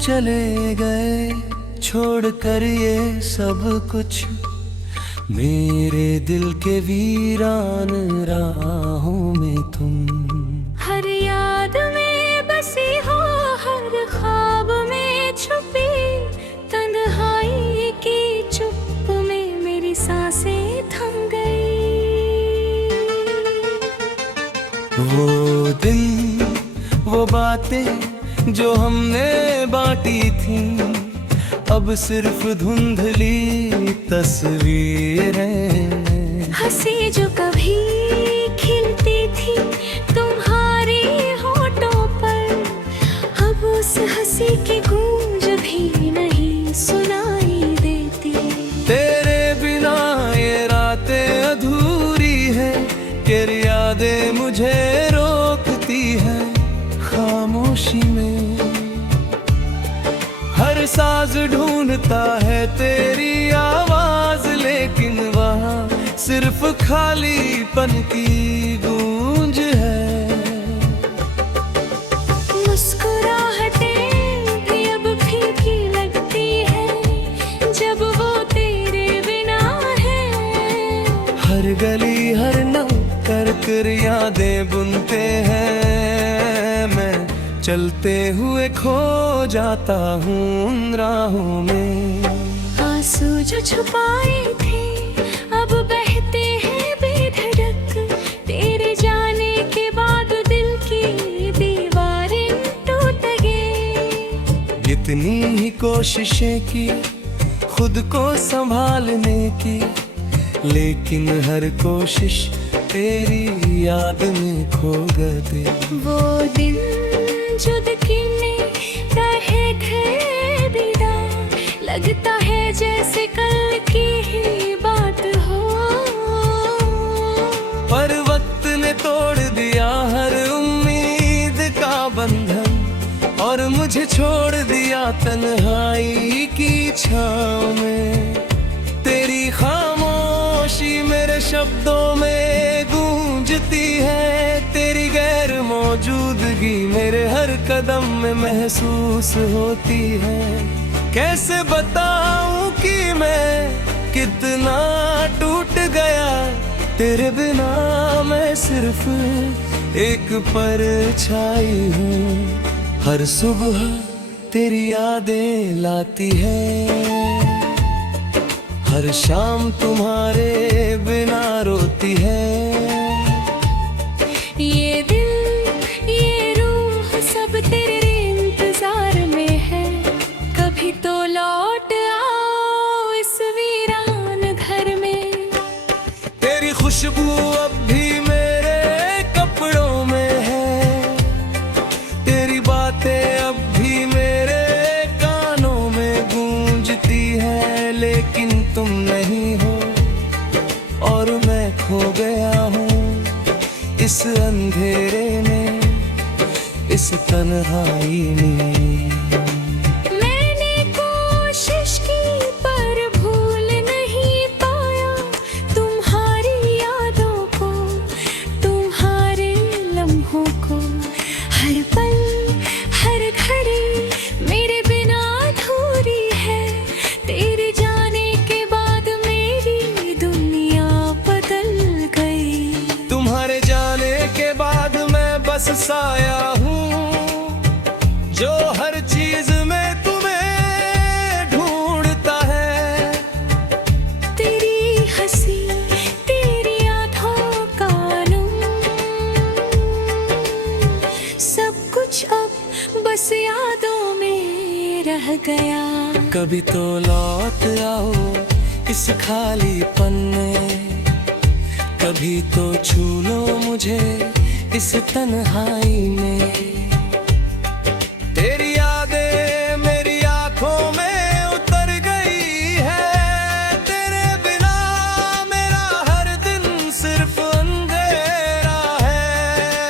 चले गए छोड़ कर ये सब कुछ, मेरे दिल के वीरान राहों में तुम। हर याद में बसी हो, हर ख्वाब में छुपी, तन्हाई की चुप में मेरी सांसें थम गई। वो दिन वो बातें जो हमने बांटी थी, अब सिर्फ धुंधली तस्वीरें। हंसी जो कभी खिलती थी तुम्हारी होठों पर, अब उस हंसी की गूंज भी नहीं सुनाई देती। तेरे बिना ये रातें अधूरी है, तेरी यादें मुझे रोकती है खामोशी में। हर साज ढूंढता है तेरी आवाज, लेकिन वहाँ सिर्फ खालीपन की गूंज है। मुस्कुराहटें भी अब फीकी लगती है, जब वो तेरे बिना है। हर गली हर नाव कर यादें बुनते हैं, मैं चलते हुए खो जाता हूँ उन राहों में। आंसू जो छुपाए थे अब बहते हैं बेधड़क, तेरे जाने के बाद दिल की दीवारें टूट गई। इतनी ही कोशिशें की खुद को संभालने की, लेकिन हर कोशिश तेरी याद में खो गई। वो दिन जुदगी ने रहे थे विदा, लगता है जैसे कल की ही बात हो। पर वक्त ने तोड़ दिया हर उम्मीद का बंधन, और मुझे छोड़ दिया तन्हाई की छाँव में। तेरी खामोशी मेरे शब्दों में गूंजती है, तेरी गैर मौजूदगी मेरे हर कदम में महसूस होती है। कैसे बताऊं कि मैं कितना टूट गया, तेरे बिना मैं सिर्फ एक परछाई हूँ। हर सुबह तेरी यादें लाती है, हर शाम तुम्हारे बिना रोती है। ये दिल ये रूह सब तेरे इंतजार में है, कभी तो लौट आओ इस वीरान घर में। तेरी खुशबू अब भी मेरे कपड़ों में है, तेरी बातें अब भी मेरे कानों में गूंजती है, लेकिन तुम नहीं हो और मैं खो गया हूँ इस अंधेरे में, इस तन्हाई में। मैंने कोशिश की पर भूल नहीं पाया तुम्हारी यादों को, तुम्हारे लम्हों को। हर पल हर घड़ी मेरे बिना अधूरी है, तेरे जाने के बाद मेरी दुनिया बदल गई। तुम्हारे जाने के बाद मैं बस साया हूँ, जो हर चीज में तुम्हें ढूंढता है। तेरी हंसी तेरी आँखों का नूर, सब कुछ अब बस यादों में रह गया। कभी तो लौट आओ इस खालीपन में, कभी तो छू लो मुझे इस तन्हाई में। तेरी यादें मेरी आंखों में उतर गई है, तेरे बिना मेरा हर दिन सिर्फ अंधेरा है।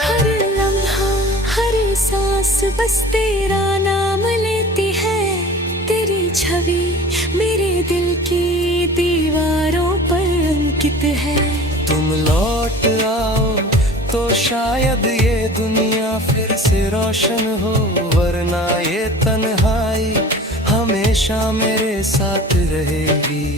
हर लम्हा हर सांस बस तेरा नाम लेती है, तेरी छवि मेरे दिल की दीवारों पर अंकित है। तुम लौट आओ तो शायद ये दुनिया फिर से रोशन हो, वरना ये तन्हाई हमेशा मेरे साथ रहेगी।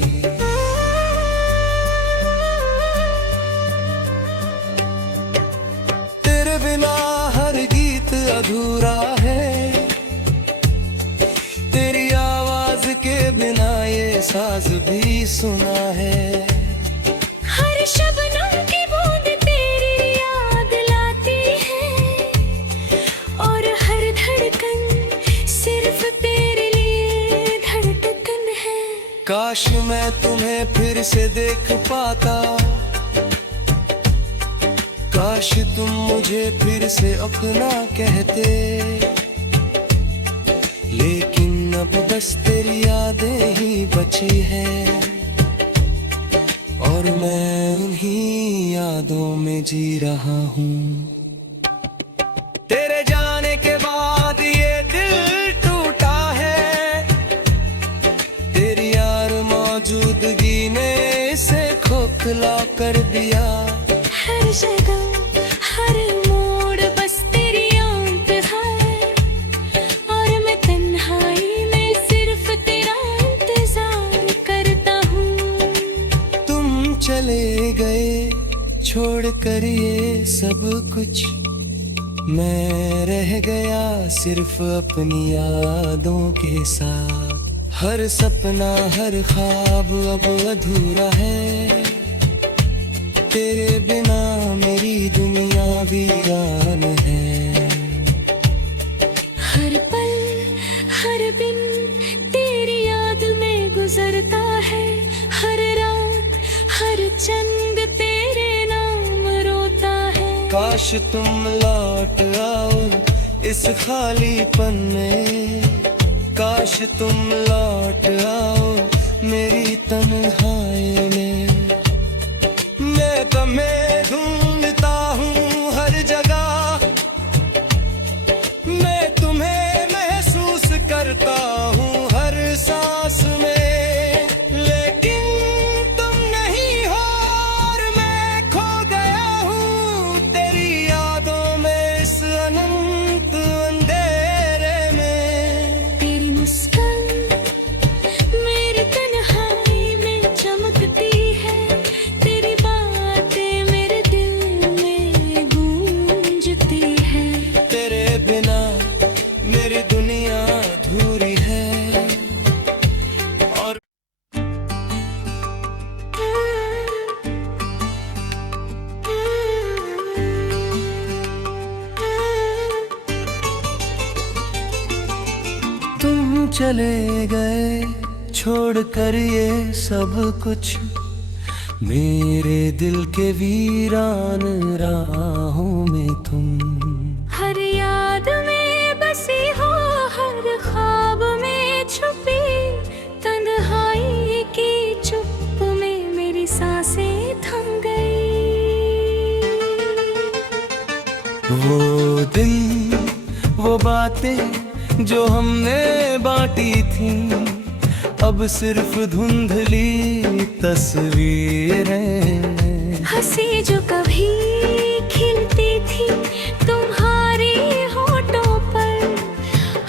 तेरे बिना हर गीत अधूरा है, तेरी आवाज के बिना ये साज भी सुना है। हर शबनम की बूंद तेरी याद लाती है, और हर धड़कन सिर्फ तेरे लिए धड़कन है। काश मैं तुम्हें फिर से देख पाता, काश तुम मुझे फिर से अपना कहते, लेकिन अब बस तेरी यादें ही बची हैं, और मैं उन्हीं यादों में जी रहा हूँ। तेरे जाने के बाद ये दिल टूटा है, तेरी यार मौजूदगी ने इसे खोखला कर दिया। हर जगह हर मोड़ बस तेरी याद है, और मैं तन्हाई में सिर्फ तेरा इंतजार करता हूँ। तुम चले गए छोड़ कर ये सब कुछ, मैं रह गया सिर्फ अपनी यादों के साथ। हर सपना हर ख्वाब अब अधूरा है, तेरे बिना मेरी दुनिया वीरान है। हर पल हर दिन तेरी याद में गुजरता है, हर रात हर चंद तेरे नाम रोता है। काश तुम लौट आओ इस खालीपन में, काश तुम लौट आओ मेरी तन्हाई में। मैं तुम्हें ढूंढता हूँ हर जगह, मैं तुम्हें महसूस करता हूँ हर सांस में, लेकिन तुम नहीं हो और मैं खो गया हूँ तेरी यादों में इस अनंत अंधेरे में। तेरी मुस्कान मेरी तन्हाई में चमकती है, तेरी बातें मेरे दिल में गूंजती है। तेरे बिना मेरी दुनिया अधूरी है, और तुम चले गए छोड़ कर ये सब कुछ, मेरे दिल के वीरान राहों में तुम। हर याद में बसी हो, हर ख्वाब में छुपी, तन्हाई की चुप में मेरी सांसें थम गई। वो दिन वो बातें जो हमने बांटी थी, अब सिर्फ धुंधली तस्वीरें। हंसी जो कभी खिलती थी तुम्हारी होठों पर,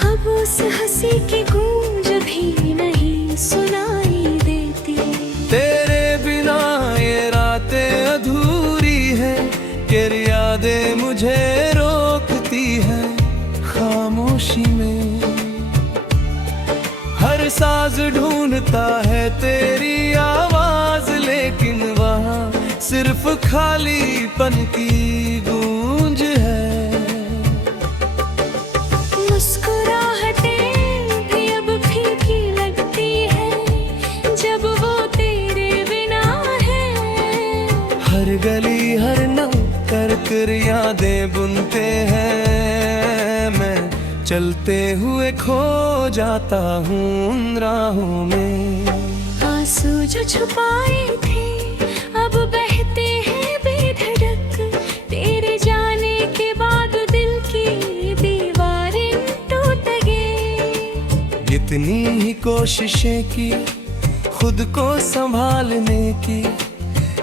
अब उस हंसी की गूंज भी नहीं सुनाई देती। तेरे बिना ये रातें अधूरी है, तेरी यादें मुझे रोकती है खामोशी में। हर साज ढूंढता है तेरी आवाज, लेकिन वहाँ सिर्फ खालीपन की गूंज है। मुस्कुराहटें भी अब फीकी लगती है, जब वो तेरे बिना है। हर गली हर नुक्कड़ कर यादें बुनते हैं, मैं चलते हुए खो जाता हूँ उन राहों में। आंसू जो छुपाए थे अब बहते हैं बेधड़क, तेरे जाने के बाद दिल की दीवारें टूट गई। इतनी ही कोशिशें की खुद को संभालने की,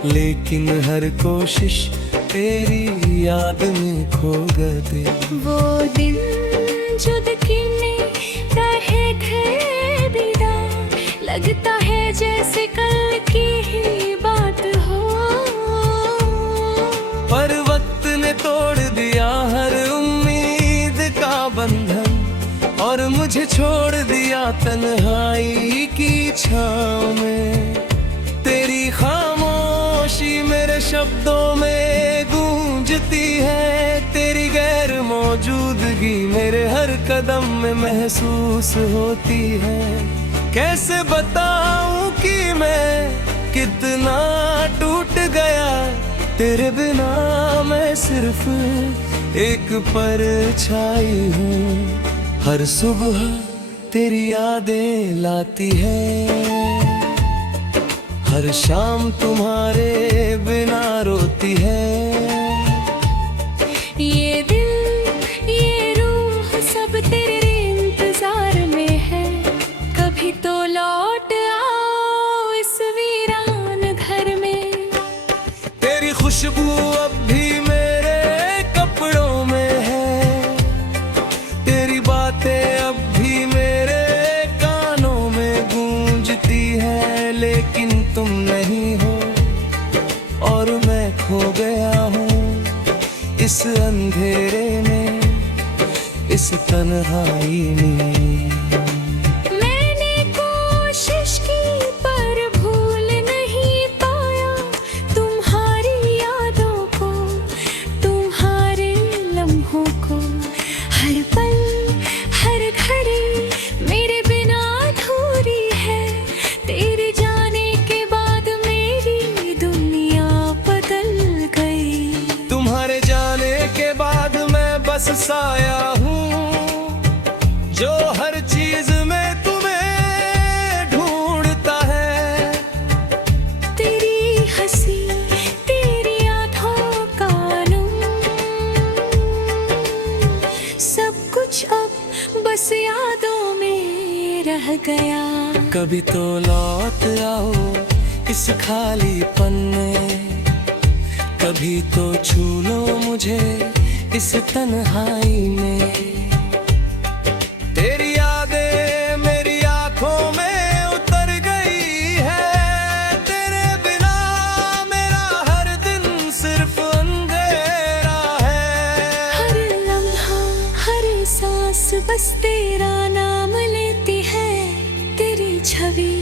लेकिन हर कोशिश तेरी याद में खो गए। वो दिन जुदगी में रहे थे विदा, लगता है जैसे कल की ही बात हो। पर वक्त ने तोड़ दिया हर उम्मीद का बंधन, और मुझे छोड़ दिया तन्हाई की छाँव में। तेरी खामोशी मेरे शब्दों में गूंजती है, तेरी गैर मौजूदगी मेरे हर कदम में महसूस होती है। कैसे बताऊं कि मैं कितना टूट गया, तेरे बिना मैं सिर्फ एक परछाई हूँ। हर सुबह तेरी यादें लाती है, हर शाम तुम्हारे बिना रोती है। ये दिल ये रूह सब तेरे इंतजार में है, कभी तो लौट आओ इस वीरान घर में। तेरी खुशबू अब भी मेरे कपड़ों में है, तेरी बातें अब भी मेरे कानों में गूंजती है। लेकिन तुम नहीं हो और मैं खो गया हूँ इस अंधेरे में, इस तन्हाई में। मैंने कोशिश की पर भूल नहीं पाया तुम्हारी यादों को, तुम्हारे लम्हों को। हर पल हर घड़ी मेरे बिना अधूरी है, तेरे जाने के बाद मेरी दुनिया बदल गई। तुम्हारे जाने के बाद मैं बस साया हूँ, जो हर चीज में तुम्हें ढूंढता है। तेरी हंसी तेरी आँखों का नूर, सब कुछ अब बस यादों में रह गया। कभी तो लौट आओ इस खालीपन में, कभी तो छू लो मुझे इस तन्हाई में। तेरी यादें मेरी आंखों में उतर गई है, तेरे बिना मेरा हर दिन सिर्फ अंधेरा है। हर लम्हा हर सांस बस तेरा नाम लेती है, तेरी छवि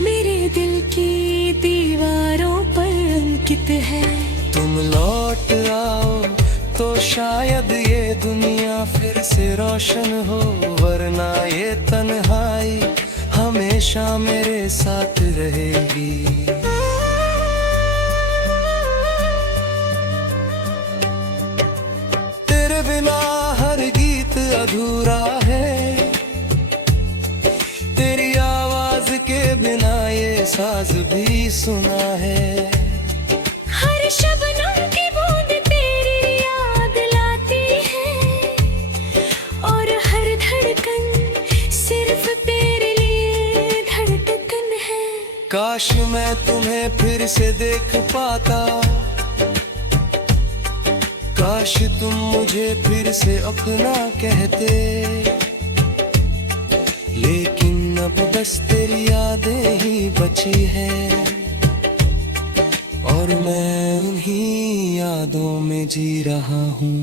मेरे दिल की दीवारों पर अंकित है। तुम लौट आओ तो शायद ये दुनिया फिर से रोशन हो, वरना ये तन्हाई हमेशा मेरे साथ रहेगी। तेरे बिना हर गीत अधूरा है, तेरी आवाज के बिना ये साज भी सुना है। हर शबनम की बूंद तेरी याद लाती है, और हर धड़कन सिर्फ तेरे लिए धड़कन है। काश मैं तुम्हें फिर से देख पाता, काश तुम मुझे फिर से अपना कहते। लेकिन अब बस तेरी यादें ही बची है, और मैं उन्हीं यादों में जी रहा हूँ।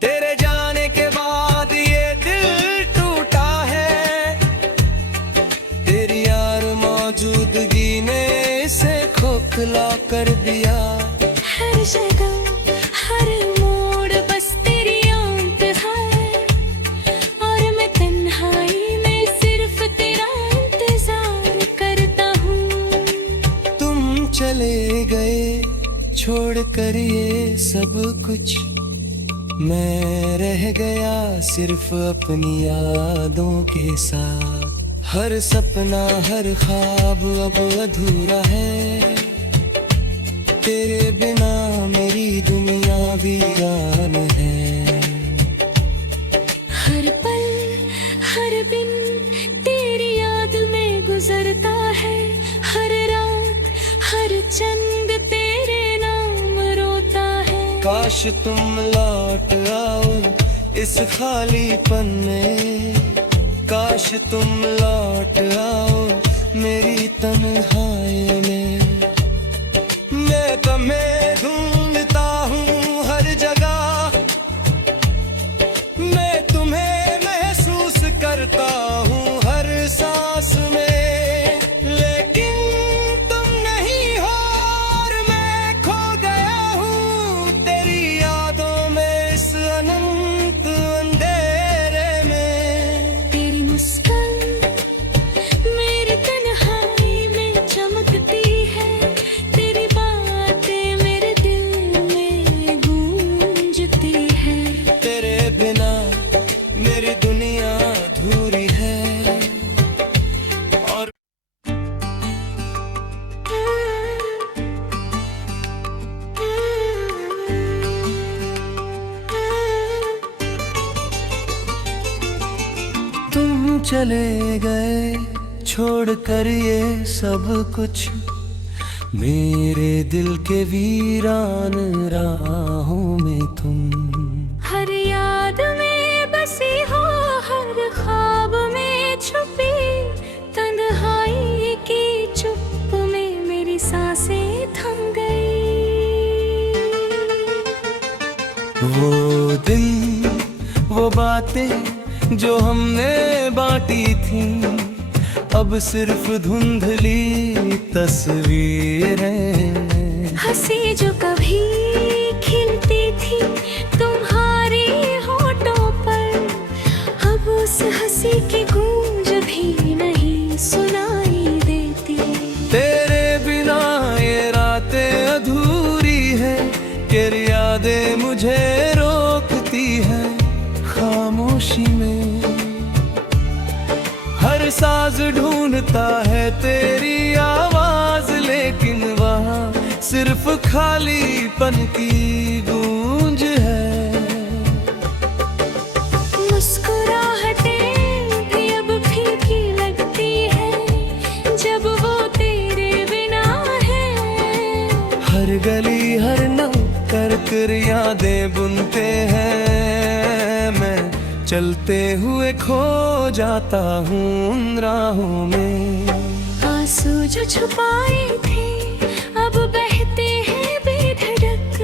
तेरे जाने के बाद ये दिल टूटा है, तेरी यार मौजूदगी ने इसे खोखला कर दिया। हर जगह हर मोड़ बस तेरी याद है, और मैं तन्हाई में सिर्फ तेरा इंतजार करता हूँ। तुम चले गए छोड़ कर ये सब कुछ, मैं रह गया सिर्फ अपनी यादों के साथ। हर सपना हर ख्वाब अब अधूरा है, तेरे बिना मेरी दुनिया वीरान है। हर पल हर दिन तेरी याद में गुजरता है, हर रात हर चंद तेरे नाम काश तुम लौट आओ इस खालीपन में, काश तुम लौट आओ मेरी तन्हाई में। मैं तुम्हें ढूंढता हूँ हर जगह, मैं तुम्हें महसूस करता हूँ हर सांस में, लेकिन तुम नहीं हो और मैं खो गया हूँ तेरी यादों में इस अनंत अंधेरे में। तेरी मुस्कान मेरी तन्हाई में चमकती है, तेरी बातें मेरे दिल में गूंजती है। तेरे बिना मेरी दुनिया अधूरी है और तुम चले गए छोड़ कर ये सब कुछ, मेरे दिल के वीरान राहों में तुम। हर याद में बसी हो, हर ख्वाब में छुपी, तन्हाई की चुप में मेरी सांसें थम गई। वो दिन वो बातें जो हमने बांटी थी, अब सिर्फ धुंधली तस्वीरें। हंसी जो कभी खिलती थी तुम्हारी होठों पर, अब उस हंसी की गूंज भी नहीं सुनाई देती। तेरे बिना ये रातें अधूरी है, तेरी यादें मुझे रोकती है खामोशी में। हर साज ढूंढता है तेरी आवाज, लेकिन वहाँ सिर्फ खालीपन की गूंज है। मुस्कुराहटें भी अब फीकी लगती है जब वो तेरे बिना है। हर गली हर नुक्कड़ कर यादें बुनते हैं, मैं चलते हुए खो जाता हूँ उन राहों में। आंसू जो छुपाए थे अब बहते हैं बेधड़क,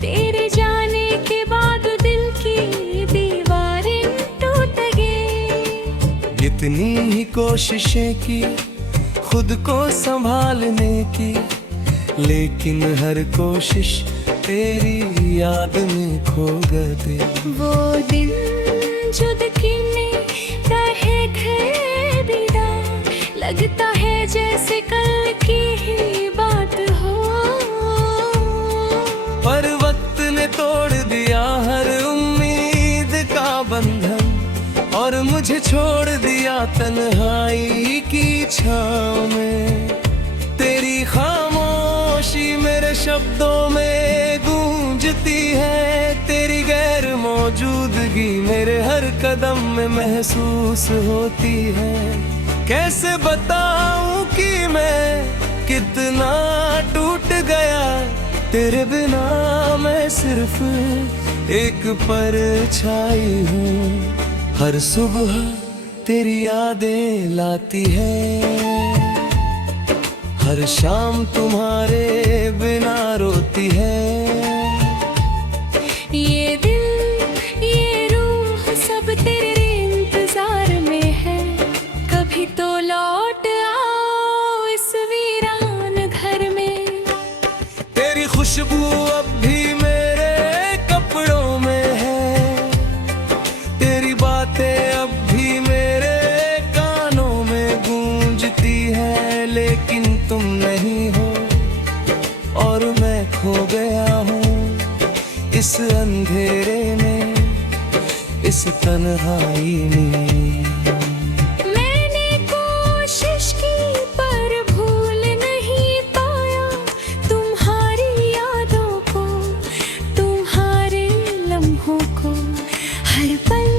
तेरे जाने के बाद दिल की दीवारें टूट गई। इतनी ही कोशिशें की खुद को संभालने की, लेकिन हर कोशिश तेरी याद में खो गई। वो दिन जुदगी रहे थे विदा, लगता है जैसे कल की ही बात हो। पर वक्त ने तोड़ दिया हर उम्मीद का बंधन, और मुझे छोड़ दिया तन्हाई की छाँव में। तेरी खामोशी मेरे शब्दों में गूंजती है, तेरी गैर मौजूदगी मेरे हर कदम में महसूस होती है। कैसे बताऊं कि मैं कितना टूट गया, तेरे बिना मैं सिर्फ एक परछाई हूँ। हर सुबह तेरी यादें लाती है, हर शाम तुम्हारे बिना रोती है। ये दिल ये रूह सब तेरे इंतजार में है, कभी तो लौट आओ इस वीरान घर में। तेरी खुशबू अब भी मेरे कपड़ों में है, तेरी बातें अब भी मेरे कानों में गूंजती है, लेकिन तुम नहीं हो और मैं खो गया हूँ इस अंधेरे में, इस तन्हाई में। मैंने कोशिश की पर भूल नहीं पाया तुम्हारी यादों को, तुम्हारे लम्हों को। हर पल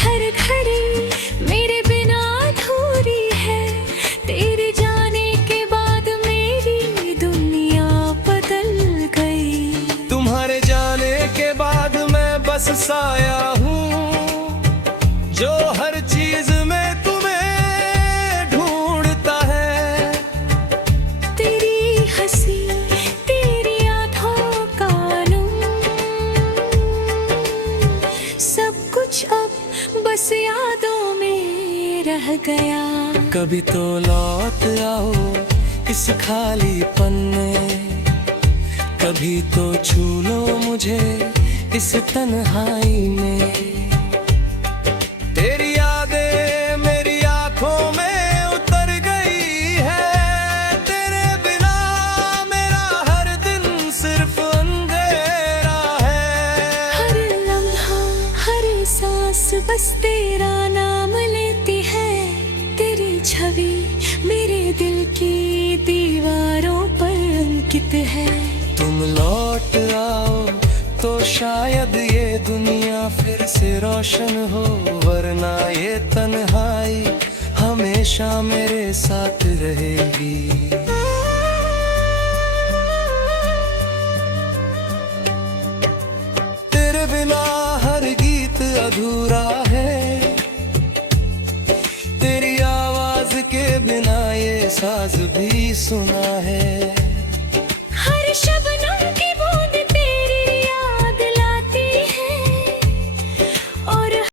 हर घड़ी मेरे बिना अधूरी है, तेरे जाने के बाद मेरी दुनिया बदल गई। तुम्हारे जाने साया हूँ जो हर चीज में तुम्हें ढूंढता है। तेरी हंसी तेरी आँखों का नूर, सब कुछ अब बस यादों में रह गया। कभी तो लौट आओ इस खालीपन में, कभी तो छू लो मुझे इस तन्हाई में। तेरी यादें मेरी आंखों में उतर गई है, तेरे बिना मेरा हर दिन सिर्फ अंधेरा है। हर लम्हा हर सांस बस तेरा नाम लेती है। तेरी छवि मेरे दिल की दीवारों पर अंकित है। तुम लौट आओ तो शायद ये दुनिया फिर से रोशन हो, वरना ये तन्हाई हमेशा मेरे साथ रहेगी। तेरे बिना हर गीत अधूरा है, तेरी आवाज के बिना ये साज भी सुना है। हर शबनम